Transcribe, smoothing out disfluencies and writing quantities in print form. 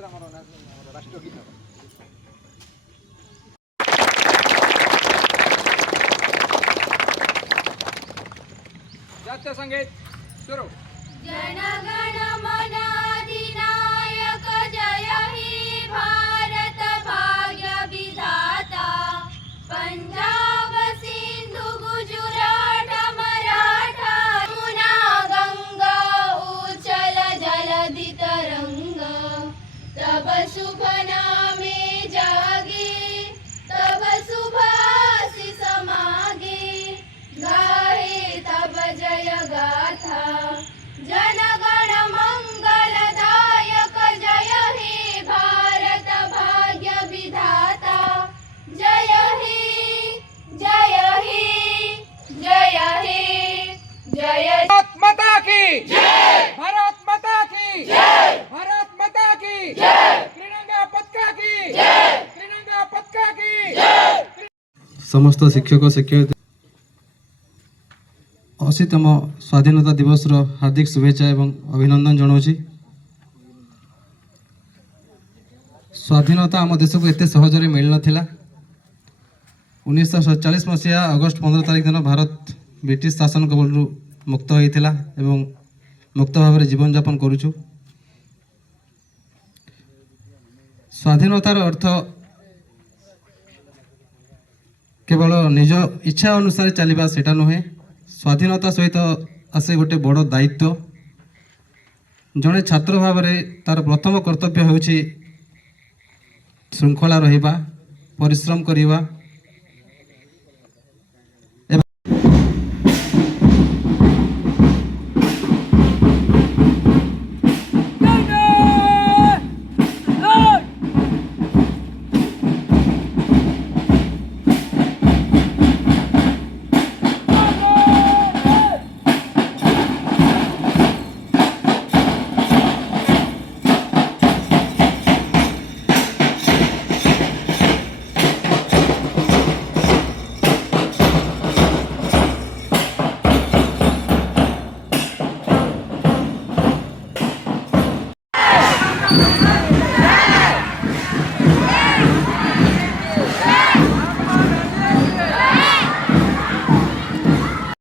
राष्ट्रगीत जातीय संगीत सुरू। जनगण मन अधिनायक जय हे भारत भाग्य विधाता पंजाब सिंधु गुजरात मराठा यमुना गंगा उच्चल जलधि तरंग तब शुभ नामे जागे तब शुभ आशीष मागे गाहे तब जय गाथा जनगण मंगलदायक जय हे भारत भाग्य विधाता जय हे जय हे जय हे जय भारत माता की जय, भारत माता की जय, भारत माता की जय, त्रिरंगा पताका की जय, त्रिरंगा पताका की जय। समस्त शिक्षक शिक्षयित्री 80तम स्वाधीनता दिवस हार्दिक शुभेच्छा एवं अभिनंदन जनाऊँगी। स्वाधीनता आम देश को एत सहज मिल नाला। 1947 मसीहा अगस्ट 15 तारिख दिन भारत ब्रिटिश शासन कबल मुक्त होता एवं मुक्त भाव में जीवन यापन करुचु। स्वाधीनतार अर्थ केवल निज इच्छा अनुसार चलवा सेटा नुहे। स्वाधीनता सहित आसे गोटे बड़ दायित्व। जड़े छात्र भाव में तार प्रथम कर्तव्य होउछि श्रृंखला रहिबा, परिश्रम करिबा,